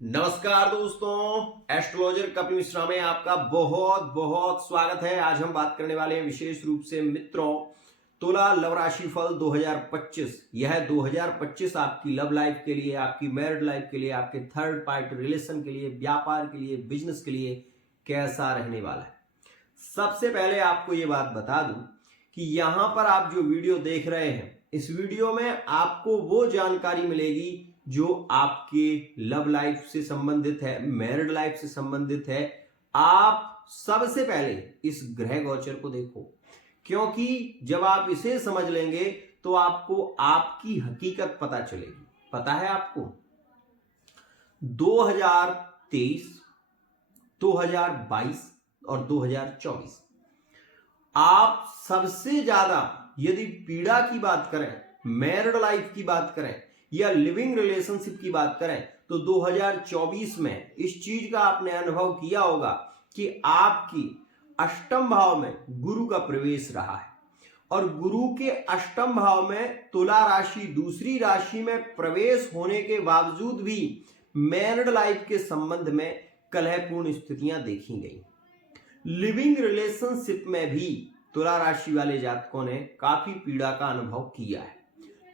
नमस्कार दोस्तों, एस्ट्रोलॉजर कपिल मिश्रा में आपका बहुत बहुत स्वागत है। आज हम बात करने वाले हैं विशेष रूप से मित्रों, तुला लव राशि फल 2025। यह 2025 आपकी लव लाइफ के लिए, आपकी मैरिड लाइफ के लिए, आपके थर्ड पार्टी रिलेशन के लिए, व्यापार के लिए, बिजनेस के लिए कैसा रहने वाला है। सबसे पहले आपको यह बात बता दूं कि यहां पर आप जो वीडियो देख रहे हैं, इस वीडियो में आपको वो जानकारी मिलेगी जो आपके लव लाइफ से संबंधित है, मैरिड लाइफ से संबंधित है। आप सबसे पहले इस ग्रह गोचर को देखो, क्योंकि जब आप इसे समझ लेंगे तो आपको आपकी हकीकत पता चलेगी। पता है आपको 2023, 2022 और 2024 आप सबसे ज्यादा यदि पीड़ा की बात करें, मैरिड लाइफ की बात करें या लिविंग रिलेशनशिप की बात करें तो 2024 में इस चीज का आपने अनुभव किया होगा कि आपकी अष्टम भाव में गुरु का प्रवेश रहा है और गुरु के अष्टम भाव में तुला राशि दूसरी राशि में प्रवेश होने के बावजूद भी मैरिड लाइफ के संबंध में कलहपूर्ण स्थितियां देखी गई। लिविंग रिलेशनशिप में भी तुला राशि वाले जातकों ने काफी पीड़ा का अनुभव किया है।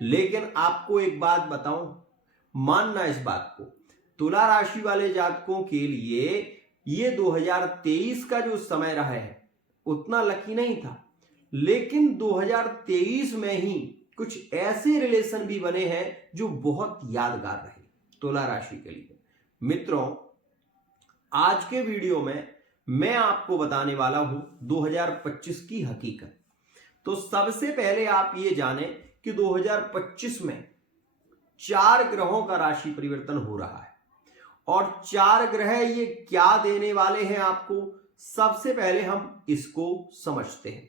लेकिन आपको एक बात बताऊं, मानना इस बात को, तुला राशि वाले जातकों के लिए ये 2023 का जो समय रहा है उतना लकी नहीं था, लेकिन 2023 में ही कुछ ऐसे रिलेशन भी बने हैं जो बहुत यादगार रहे तुला राशि के लिए। मित्रों, आज के वीडियो में मैं आपको बताने वाला हूं 2025 की हकीकत। तो सबसे पहले आप ये जानें कि 2025 में 4 ग्रहों का राशि परिवर्तन हो रहा है और 4 ग्रह ये क्या देने वाले हैं आपको, सबसे पहले हम इसको समझते हैं।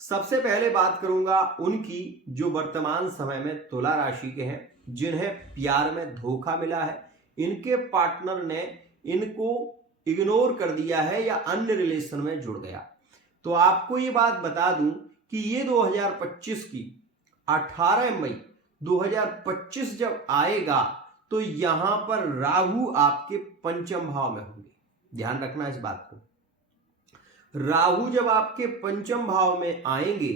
सबसे पहले बात करूंगा उनकी जो वर्तमान समय में तुला राशि के हैं, जिन्हें प्यार में धोखा मिला है, इनके पार्टनर ने इनको इग्नोर कर दिया है या अन्य रिलेशन में जुड़ गया। तो आपको ये बात बता दूं कि ये 2025 की 18 मई 2025 जब आएगा तो यहां पर राहु आपके पंचम भाव में होंगे। ध्यान रखना इस बात को। राहु जब आपके पंचम भाव में आएंगे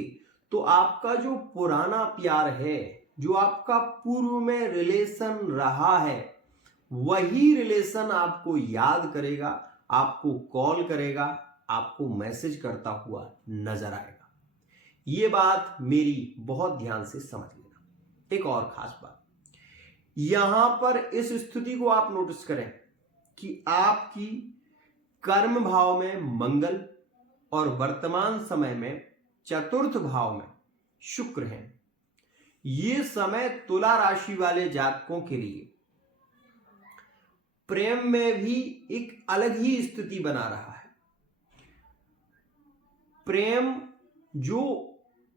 तो आपका जो पुराना प्यार है, जो आपका पूर्व में रिलेशन रहा है, वही रिलेशन आपको याद करेगा, आपको कॉल करेगा, आपको मैसेज करता हुआ नजर आएगा। ये बात मेरी बहुत ध्यान से समझ लेना। एक और खास बात, यहां पर इस स्थिति को आप नोटिस करें कि आपकी कर्म भाव में मंगल और वर्तमान समय में चतुर्थ भाव में शुक्र है। ये समय तुला राशि वाले जातकों के लिए प्रेम में भी एक अलग ही स्थिति बना रहा है। प्रेम जो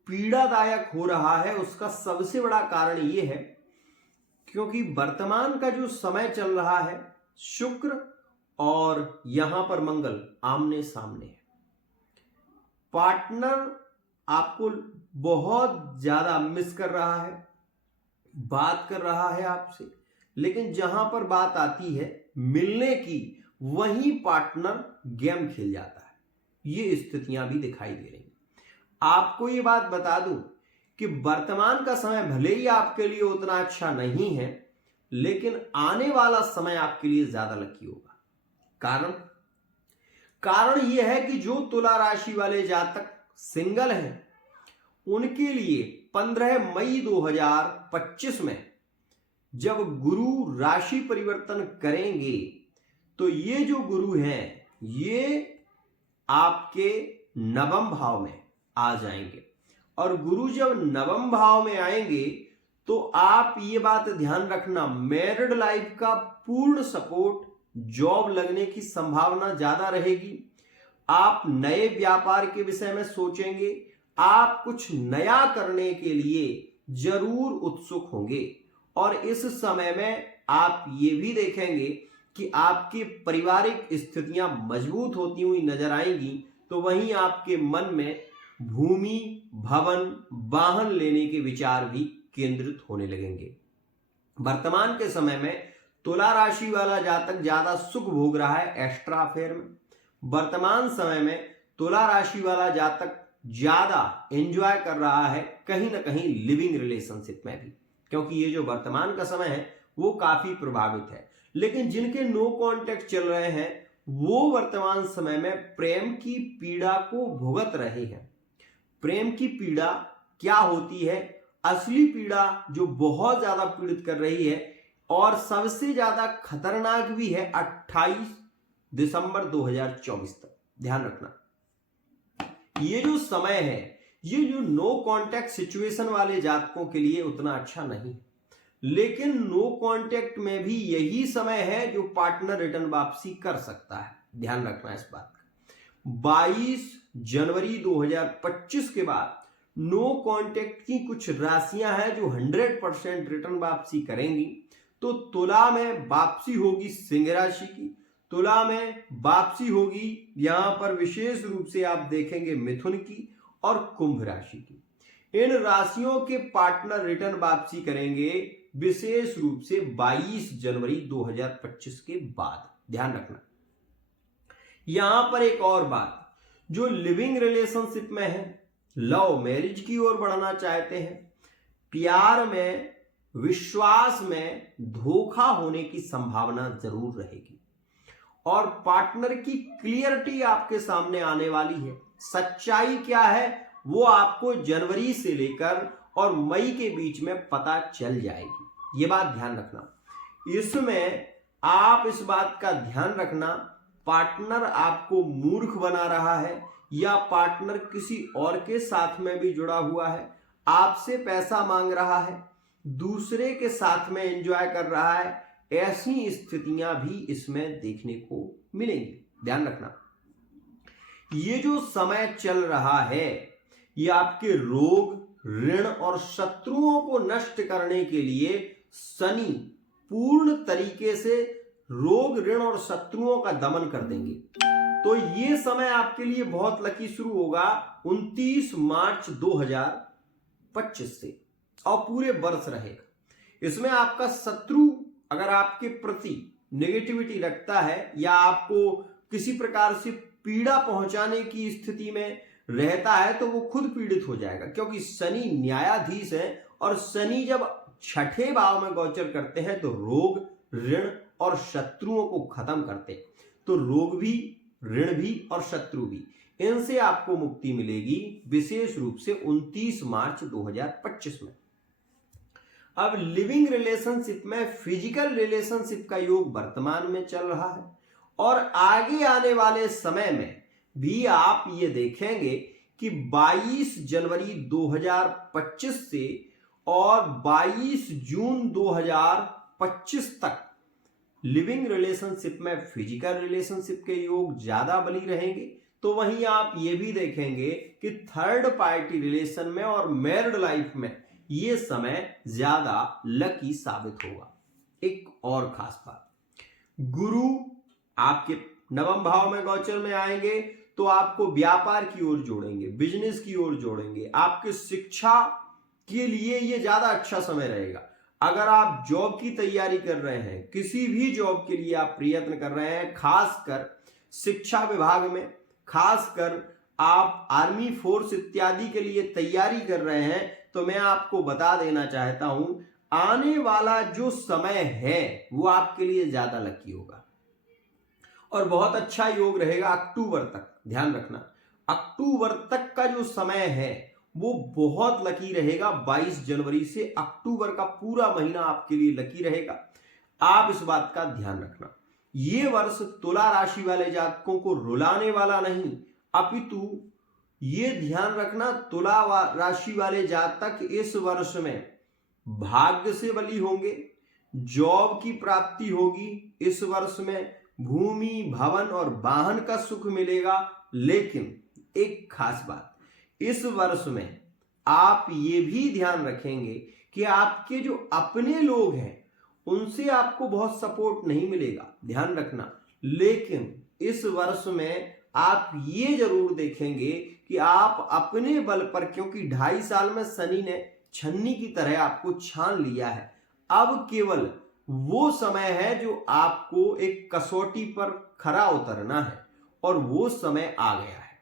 पीड़ादायक हो रहा है उसका सबसे बड़ा कारण यह है क्योंकि वर्तमान का जो समय चल रहा है, शुक्र और यहां पर मंगल आमने सामने है। पार्टनर आपको बहुत ज्यादा मिस कर रहा है, बात कर रहा है आपसे, लेकिन जहां पर बात आती है मिलने की, वहीं पार्टनर गेम खेल जाता है। ये स्थितियां भी दिखाई दे रही हैं। आपको ये बात बता दूं कि वर्तमान का समय भले ही आपके लिए उतना अच्छा नहीं है, लेकिन आने वाला समय आपके लिए ज्यादा लकी होगा। कारण यह है कि जो तुला राशि वाले जातक सिंगल हैं, उनके लिए 15 मई 2025 में जब गुरु राशि परिवर्तन करेंगे तो ये जो गुरु हैं ये आपके नवम भाव में आ जाएंगे और गुरु जब नवम भाव में आएंगे तो आप ये बात ध्यान रखना, मैरिड लाइफ का पूर्ण सपोर्ट, जॉब लगने की संभावना ज्यादा रहेगी। आप नए व्यापार के विषय में सोचेंगे, आप कुछ नया करने के लिए जरूर उत्सुक होंगे और इस समय में आप ये भी देखेंगे कि आपकी पारिवारिक स्थितियां मजबूत होती हुई नजर आएंगी। तो वहीं आपके मन में भूमि, भवन, वाहन लेने के विचार भी केंद्रित होने लगेंगे। वर्तमान के समय में तुला राशि वाला जातक ज्यादा सुख भोग रहा है एक्स्ट्रा अफेयर में। वर्तमान समय में तुला राशि वाला जातक ज्यादा एंजॉय कर रहा है कहीं ना कहीं लिविंग रिलेशनशिप में भी, क्योंकि ये जो वर्तमान का समय है वो काफी प्रभावित है। लेकिन जिनके नो कॉन्टेक्ट चल रहे हैं वो वर्तमान समय में प्रेम की पीड़ा को भुगत रहे हैं। प्रेम की पीड़ा क्या होती है, असली पीड़ा जो बहुत ज्यादा पीड़ित कर रही है और सबसे ज्यादा खतरनाक भी है 28 दिसंबर 2024 तक। ध्यान रखना ये जो समय है ये जो नो कॉन्टैक्ट सिचुएशन वाले जातकों के लिए उतना अच्छा नहीं, लेकिन नो कॉन्टैक्ट में भी यही समय है जो पार्टनर रिटर्न वापसी कर सकता है। ध्यान रखना इस बात का। 22 जनवरी 2025 के बाद नो कॉन्टैक्ट की कुछ राशियां हैं जो 100% रिटर्न वापसी करेंगी। तो तुला में वापसी होगी सिंह राशि की, तुला में वापसी होगी यहां पर विशेष रूप से आप देखेंगे मिथुन की और कुंभ राशि की। इन राशियों के पार्टनर रिटर्न वापसी करेंगे विशेष रूप से 22 जनवरी 2025 के बाद। ध्यान रखना यहां पर एक और बात, जो लिविंग रिलेशनशिप में है, लव मैरिज की ओर बढ़ना चाहते हैं, प्यार में विश्वास में धोखा होने की संभावना जरूर रहेगी और पार्टनर की क्लियरिटी आपके सामने आने वाली है। सच्चाई क्या है वो आपको जनवरी से लेकर और मई के बीच में पता चल जाएगी। ये बात ध्यान रखना। इसमें आप इस बात का ध्यान रखना पार्टनर आपको मूर्ख बना रहा है या पार्टनर किसी और के साथ में भी जुड़ा हुआ है, आपसे पैसा मांग रहा है, दूसरे के साथ में एंजॉय कर रहा है, ऐसी स्थितियां भी इसमें देखने को मिलेंगी। ध्यान रखना ये जो समय चल रहा है ये आपके रोग, ऋण और शत्रुओं को नष्ट करने के लिए शनि पूर्ण तरीके से रोग, ऋण और शत्रुओं का दमन कर देंगे। तो ये समय आपके लिए बहुत लकी शुरू होगा 29 मार्च 2025 से और पूरे वर्ष रहेगा। इसमें आपका शत्रु अगर आपके प्रति नेगेटिविटी रखता है या आपको किसी प्रकार से पीड़ा पहुंचाने की स्थिति में रहता है तो वो खुद पीड़ित हो जाएगा, क्योंकि शनि न्यायाधीश है और शनि जब छठे भाव में गोचर करते हैं तो रोग, ऋण और शत्रुओं को खत्म करते हैं। तो रोग भी, ऋण भी और शत्रु भी, इनसे आपको मुक्ति मिलेगी विशेष रूप से 29 मार्च 2025 में। अब लिविंग रिलेशनशिप में फिजिकल रिलेशनशिप का योग वर्तमान में चल रहा है और आगे आने वाले समय में भी आप ये देखेंगे कि 22 जनवरी 2025 से और 22 जून 2025 तक लिविंग रिलेशनशिप में फिजिकल रिलेशनशिप के योग ज्यादा बली रहेंगे। तो वहीं आप ये भी देखेंगे कि थर्ड पार्टी रिलेशन में और मैरिड लाइफ में ये समय ज्यादा लकी साबित होगा। एक और खास बात, गुरु आपके नवम भाव में गोचर में आएंगे तो आपको व्यापार की ओर जोड़ेंगे, बिजनेस की ओर जोड़ेंगे। आपके शिक्षा के लिए ये ज्यादा अच्छा समय रहेगा। अगर आप जॉब की तैयारी कर रहे हैं, किसी भी जॉब के लिए आप प्रयत्न कर रहे हैं, खासकर शिक्षा विभाग में, खासकर आप आर्मी फोर्स इत्यादि के लिए तैयारी कर रहे हैं, तो मैं आपको बता देना चाहता हूं आने वाला जो समय है वो आपके लिए ज्यादा लकी होगा और बहुत अच्छा योग रहेगा अक्टूबर तक। ध्यान रखना अक्टूबर तक का जो समय है वो बहुत लकी रहेगा। 22 जनवरी से अक्टूबर का पूरा महीना आपके लिए लकी रहेगा। आप इस बात का ध्यान रखना ये वर्ष तुला राशि वाले जातकों को रुलाने वाला नहीं, अपितु ये ध्यान रखना तुला राशि वाले जातक इस वर्ष में भाग्य से बली होंगे, जॉब की प्राप्ति होगी, इस वर्ष में भूमि, भवन और वाहन का सुख मिलेगा। लेकिन एक खास बात, इस वर्ष में आप ये भी ध्यान रखेंगे कि आपके जो अपने लोग हैं उनसे आपको बहुत सपोर्ट नहीं मिलेगा, ध्यान रखना। लेकिन इस वर्ष में आप ये जरूर देखेंगे कि आप अपने बल पर, क्योंकि 2.5 साल में शनि ने छन्नी की तरह आपको छान लिया है, अब केवल वो समय है जो आपको एक कसौटी पर खरा उतरना है और वो समय आ गया है।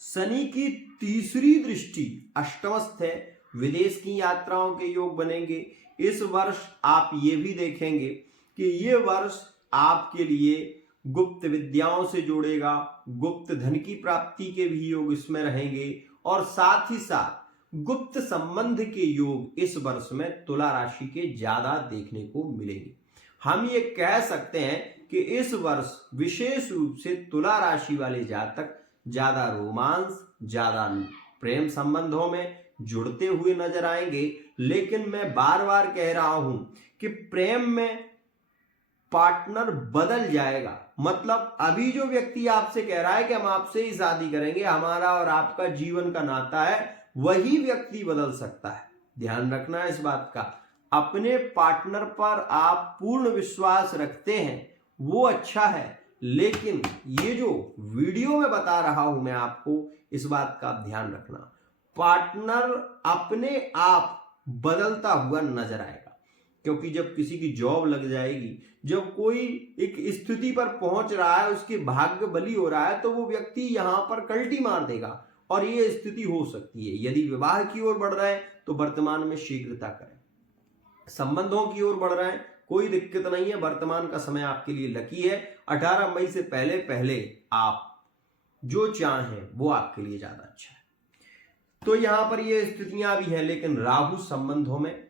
शनि की तीसरी दृष्टि अष्टमस्थ है, विदेश की यात्राओं के योग बनेंगे। इस वर्ष आप ये भी देखेंगे कि ये वर्ष आपके लिए गुप्त विद्याओं से जोड़ेगा, गुप्त धन की प्राप्ति के भी योग इसमें रहेंगे और साथ ही साथ गुप्त संबंध के योग इस वर्ष में तुला राशि के ज्यादा देखने को मिलेंगे। हम ये कह सकते हैं कि इस वर्ष विशेष रूप से तुला राशि वाले जातक ज्यादा रोमांस, ज्यादा प्रेम संबंधों में जुड़ते हुए नजर आएंगे। लेकिन मैं बार बार कह रहा हूं कि प्रेम में पार्टनर बदल जाएगा। मतलब अभी जो व्यक्ति आपसे कह रहा है कि हम आपसे ही शादी करेंगे, हमारा और आपका जीवन का नाता है, वही व्यक्ति बदल सकता है। ध्यान रखना है इस बात का। अपने पार्टनर पर आप पूर्ण विश्वास रखते हैं वो अच्छा है, लेकिन ये जो वीडियो में बता रहा हूं मैं आपको, इस बात का ध्यान रखना। पार्टनर अपने आप बदलता हुआ नजर आएगा, क्योंकि जब किसी की जॉब लग जाएगी, जब कोई एक स्थिति पर पहुंच रहा है, उसके भाग्य बली हो रहा है, तो वो व्यक्ति यहां पर कल्टी मार देगा और ये स्थिति हो सकती है। यदि विवाह की ओर बढ़ रहे हैं तो वर्तमान में शीघ्रता करें। संबंधों की ओर बढ़ रहे हैं, कोई दिक्कत नहीं है, वर्तमान का समय आपके लिए लकी है। 18 मई से पहले पहले आप जो चाहें वो आपके लिए ज्यादा अच्छा है। तो यहां पर ये स्थितियां भी हैं, लेकिन राहु संबंधों में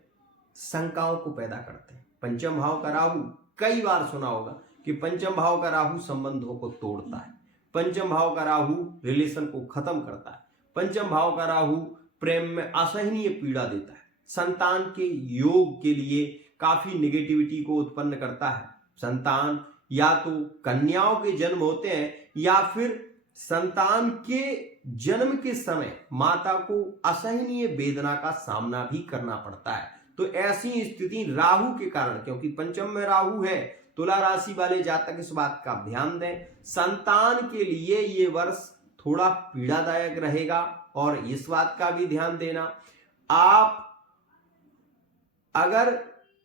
शंकाओं को पैदा करते हैं। पंचम भाव का राहु, कई बार सुना होगा कि पंचम भाव का राहु संबंधों को तोड़ता है, पंचम भाव का राहु रिलेशन को खत्म करता है, पंचम भाव का राहु प्रेम में असहनीय पीड़ा देता है, संतान के योग के लिए काफी नेगेटिविटी को उत्पन्न करता है। संतान या तो कन्याओं के जन्म होते हैं या फिर संतान के जन्म के समय माता को असहनीय वेदना का सामना भी करना पड़ता है। तो ऐसी स्थिति राहु के कारण, क्योंकि पंचम में राहु है, तुला राशि वाले जातक इस बात का ध्यान दें। संतान के लिए ये वर्ष थोड़ा पीड़ादायक रहेगा और इस बात का भी ध्यान देना। आप अगर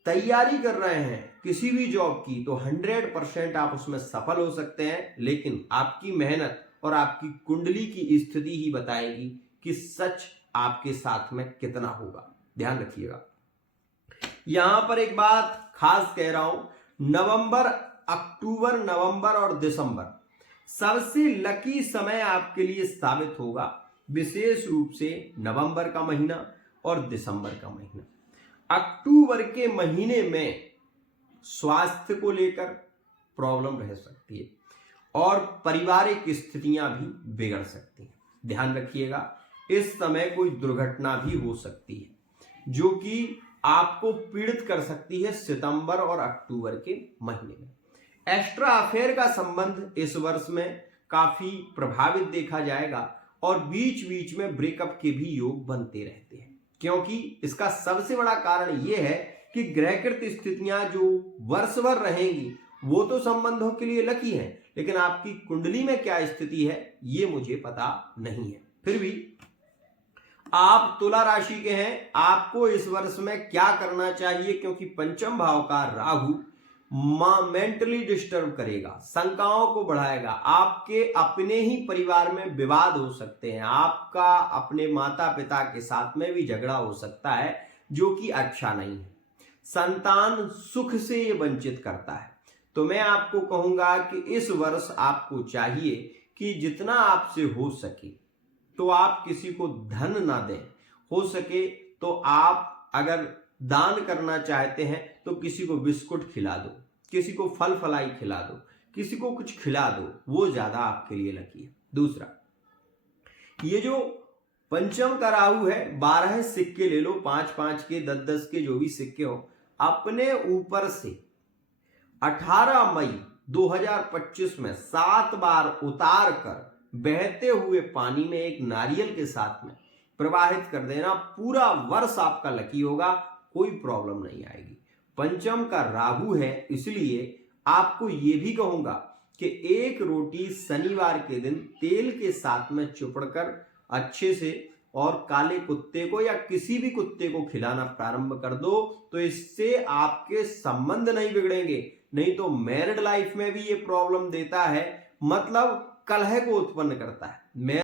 तैयारी कर रहे हैं किसी भी जॉब की तो 100% आप उसमें सफल हो सकते हैं, लेकिन आपकी मेहनत और आपकी कुंडली की स्थिति ही बताएगी कि सच आपके साथ में कितना होगा। ध्यान रखिएगा। यहां पर एक बात खास कह रहा हूं, नवंबर, अक्टूबर, नवंबर और दिसंबर सबसे लकी समय आपके लिए साबित होगा, विशेष रूप से नवंबर का महीना और दिसंबर का महीना। अक्टूबर के महीने में स्वास्थ्य को लेकर प्रॉब्लम रह सकती है और पारिवारिक स्थितियां भी बिगड़ सकती हैं। ध्यान रखिएगा, इस समय कोई दुर्घटना भी हो सकती है जो कि आपको पीड़ित कर सकती है सितंबर और अक्टूबर के महीने में। एक्स्ट्रा अफेयर का संबंध इस वर्ष में काफी प्रभावित देखा जाएगा और बीच बीच में ब्रेकअप के भी योग बनते रहते हैं, क्योंकि इसका सबसे बड़ा कारण यह है कि ग्रहकृत स्थितियां जो वर्ष भर रहेंगी वो तो संबंधों के लिए लकी हैं, लेकिन आपकी कुंडली में क्या स्थिति है ये मुझे पता नहीं है। फिर भी आप तुला राशि के हैं, आपको इस वर्ष में क्या करना चाहिए, क्योंकि पंचम भाव का राहु मेंटली डिस्टर्ब करेगा, शंकाओं को बढ़ाएगा, आपके अपने ही परिवार में विवाद हो सकते हैं, आपका अपने माता पिता के साथ में भी झगड़ा हो सकता है जो कि अच्छा नहीं है। संतान सुख से ये वंचित करता है। तो मैं आपको कहूंगा कि इस वर्ष आपको चाहिए कि जितना आपसे हो सके तो आप किसी को धन ना दें। हो सके तो आप अगर दान करना चाहते हैं तो किसी को बिस्कुट खिला दो, किसी को फल फलाई खिला दो, किसी को कुछ खिला दो, वो ज्यादा आपके लिए लकी है। दूसरा, ये जो पंचम का राहु है, 12 सिक्के ले लो, 5-5 के, 10-10 के, जो भी सिक्के हो, अपने ऊपर से 18 मई 2025 में 7 बार उतार कर बहते हुए पानी में एक नारियल के साथ में प्रवाहित कर देना। पूरा वर्ष आपका लकी होगा, कोई प्रॉब्लम नहीं आएगी। पंचम का राहु है, इसलिए आपको यह भी कहूंगा कि एक रोटी शनिवार के दिन तेल के साथ में चुपड़कर अच्छे से और काले कुत्ते को या किसी भी कुत्ते को खिलाना प्रारंभ कर दो तो इससे आपके संबंध नहीं बिगड़ेंगे, नहीं तो मैरिड लाइफ में भी ये प्रॉब्लम देता है, मतलब कलह को उत्पन्न करता है।